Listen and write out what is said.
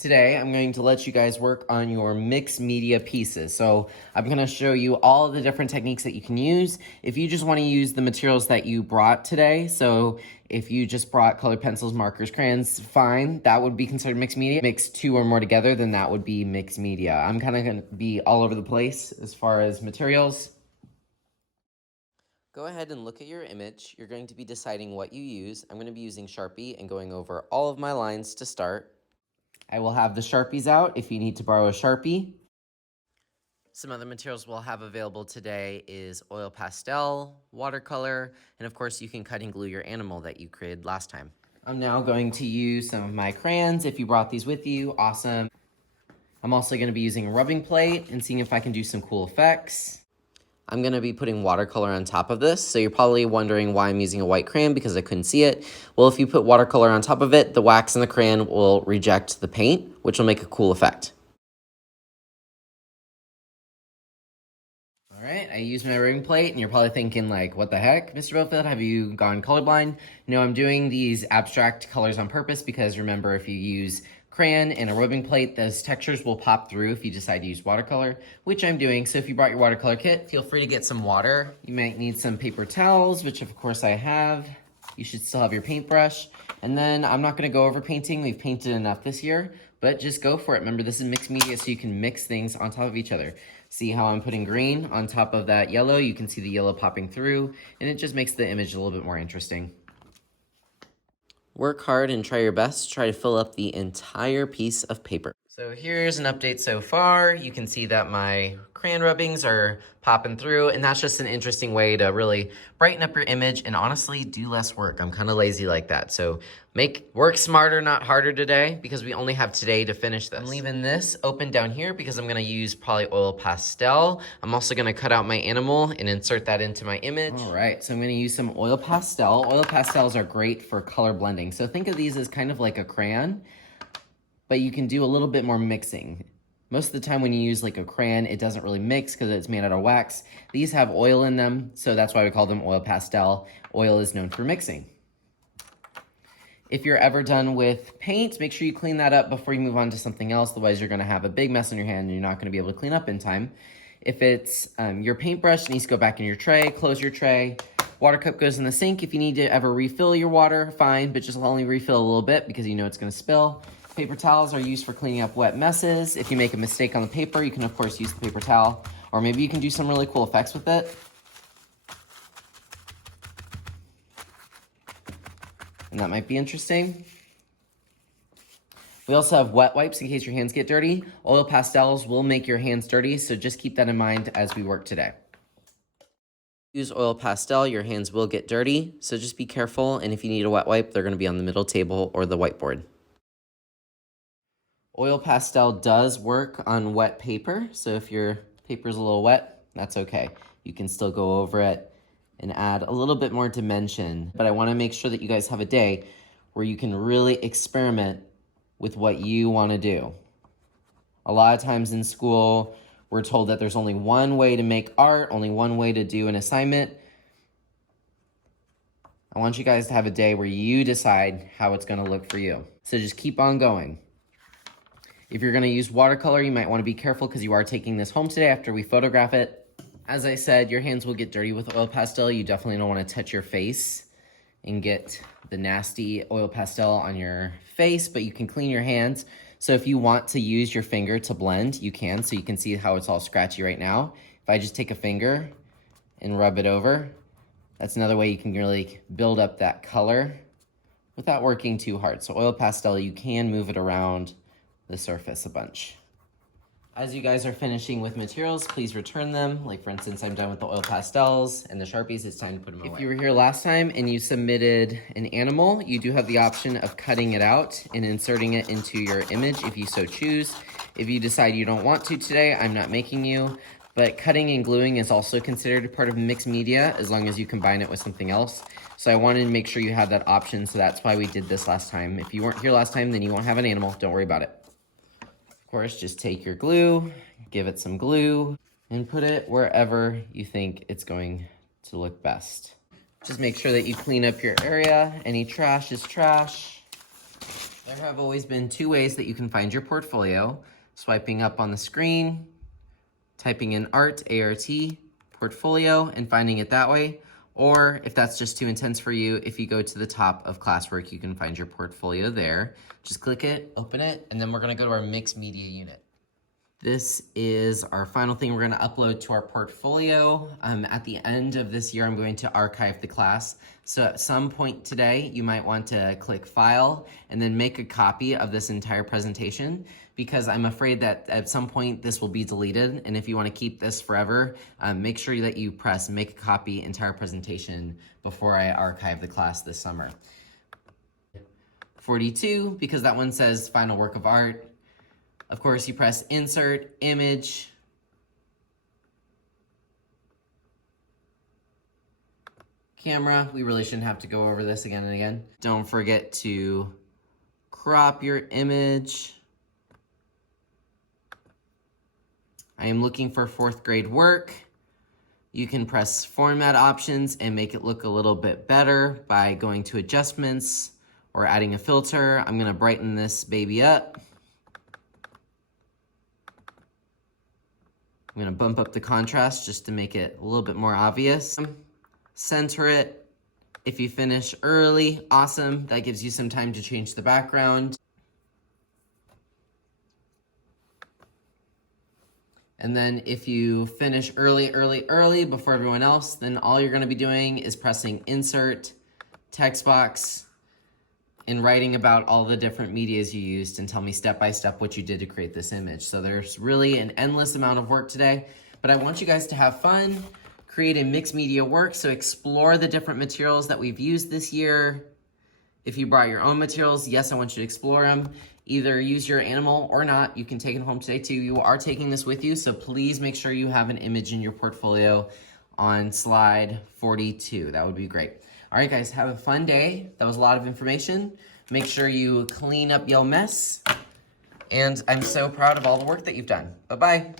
Today, I'm going to let you guys work on your mixed media pieces. So I'm going to show you all of the different techniques that you can use. If you just want to use the materials that you brought today, so if you just brought colored pencils, markers, crayons, fine, that would be considered mixed media. Mix two or more together, then that would be mixed media. I'm kind of going to be all over the place as far as materials. Go ahead and look at your image. You're going to be deciding what you use. I'm going to be using Sharpie and going over all of my lines to start. I will have the Sharpies out if you need to borrow a Sharpie. Some other materials we'll have available today is oil pastel, watercolor, and of course you can cut and glue your animal that you created last time. I'm now going to use some of my crayons. If you brought these with you, awesome. I'm also going to be using a rubbing plate and seeing if I can do some cool effects. I'm going to be putting watercolor on top of this, so you're probably wondering why I'm using a white crayon because I couldn't see it. Well, if you put watercolor on top of it, the wax in the crayon will reject the paint, which will make a cool effect. All right, I used my rubbing plate, and you're probably thinking like, what the heck, Mr. Bofield, have you gone colorblind? No, I'm doing these abstract colors on purpose because remember, if you use crayon and a rubbing plate, those textures will pop through if you decide to use watercolor, which I'm doing. So if you brought your watercolor kit, feel free to get some water. You might need some paper towels, which of course I have. You should still have your paintbrush. And then I'm not gonna go over painting. We've painted enough this year, but just go for it. Remember, this is mixed media, so you can mix things on top of each other. See how I'm putting green on top of that yellow? You can see the yellow popping through, and it just makes the image a little bit more interesting. Work hard and try your best. Try to fill up the entire piece of paper. So here's an update so far. You can see that my crayon rubbings are popping through, and that's just an interesting way to really brighten up your image and honestly do less work. I'm kind of lazy like that. So work smarter, not harder today, because we only have today to finish this. I'm leaving this open down here because I'm gonna use probably oil pastel. I'm also gonna cut out my animal and insert that into my image. All right, so I'm gonna use some oil pastel. Oil pastels are great for color blending. So think of these as kind of like a crayon, but you can do a little bit more mixing. Most of the time when you use like a crayon, it doesn't really mix because it's made out of wax. These have oil in them, so that's why we call them oil pastel. Oil is known for mixing. If you're ever done with paint, make sure you clean that up before you move on to something else. Otherwise, you're gonna have a big mess on your hand and you're not gonna be able to clean up in time. If it's your paintbrush, it needs to go back in your tray, close your tray. Water cup goes in the sink. If you need to ever refill your water, fine, but just only refill a little bit because you know it's gonna spill. Paper towels are used for cleaning up wet messes. If you make a mistake on the paper, you can of course use the paper towel, or maybe you can do some really cool effects with it. And that might be interesting. We also have wet wipes in case your hands get dirty. Oil pastels will make your hands dirty, so just keep that in mind as we work today. Use oil pastel, your hands will get dirty, so just be careful, and if you need a wet wipe, they're gonna be on the middle table or the whiteboard. Oil pastel does work on wet paper, so if your paper's a little wet, that's okay. You can still go over it and add a little bit more dimension, but I wanna make sure that you guys have a day where you can really experiment with what you wanna do. A lot of times in school, we're told that there's only one way to make art, only one way to do an assignment. I want you guys to have a day where you decide how it's gonna look for you. So just keep on going. If you're gonna use watercolor, you might wanna be careful because you are taking this home today after we photograph it. As I said, your hands will get dirty with oil pastel. You definitely don't wanna touch your face and get the nasty oil pastel on your face, but you can clean your hands. So if you want to use your finger to blend, you can. So you can see how it's all scratchy right now. If I just take a finger and rub it over, that's another way you can really build up that color without working too hard. So oil pastel, you can move it around the surface a bunch. As you guys are finishing with materials, please return them. Like for instance, I'm done with the oil pastels and the Sharpies, it's time to put them away. If you were here last time and you submitted an animal, you do have the option of cutting it out and inserting it into your image if you so choose. If you decide you don't want to today, I'm not making you, but cutting and gluing is also considered part of mixed media as long as you combine it with something else. So I wanted to make sure you have that option, so that's why we did this last time. If you weren't here last time, then you won't have an animal, don't worry about it. Of course, just take your glue, give it some glue, and put it wherever you think it's going to look best. Just make sure that you clean up your area. Any trash is trash. There have always been two ways that you can find your portfolio. Swiping up on the screen, typing in art, A-R-T, portfolio, and finding it that way. Or if that's just too intense for you, if you go to the top of classwork, you can find your portfolio there. Just click it, open it, and then we're gonna go to our mixed media unit. This is our final thing we're gonna upload to our portfolio. At the end of this year, I'm going to archive the class. So at some point today, you might want to click File and then make a copy of this entire presentation, because I'm afraid that at some point this will be deleted. And if you wanna keep this forever, make sure that you press Make a Copy Entire Presentation before I archive the class this summer. 42, because that one says Final Work of Art. Of course, you press Insert, Image, Camera. We really shouldn't have to go over this again and again. Don't forget to crop your image. I am looking for 4th grade work. You can press Format Options and make it look a little bit better by going to Adjustments or adding a filter. I'm gonna brighten this baby up. I'm gonna bump up the contrast just to make it a little bit more obvious. Center it. If you finish early, awesome. That gives you some time to change the background. And then if you finish early before everyone else, then all you're gonna be doing is pressing Insert, Text Box, and writing about all the different medias you used and tell me step by step what you did to create this image. So there's really an endless amount of work today, but I want you guys to have fun, create a mixed media work, so explore the different materials that we've used this year. If you brought your own materials, yes, I want you to explore them. Either use your animal or not. You can take it home today too. You are taking this with you, so please make sure you have an image in your portfolio on slide 42. That would be great. All right, guys, have a fun day. That was a lot of information. Make sure you clean up your mess. And I'm so proud of all the work that you've done. Bye-bye.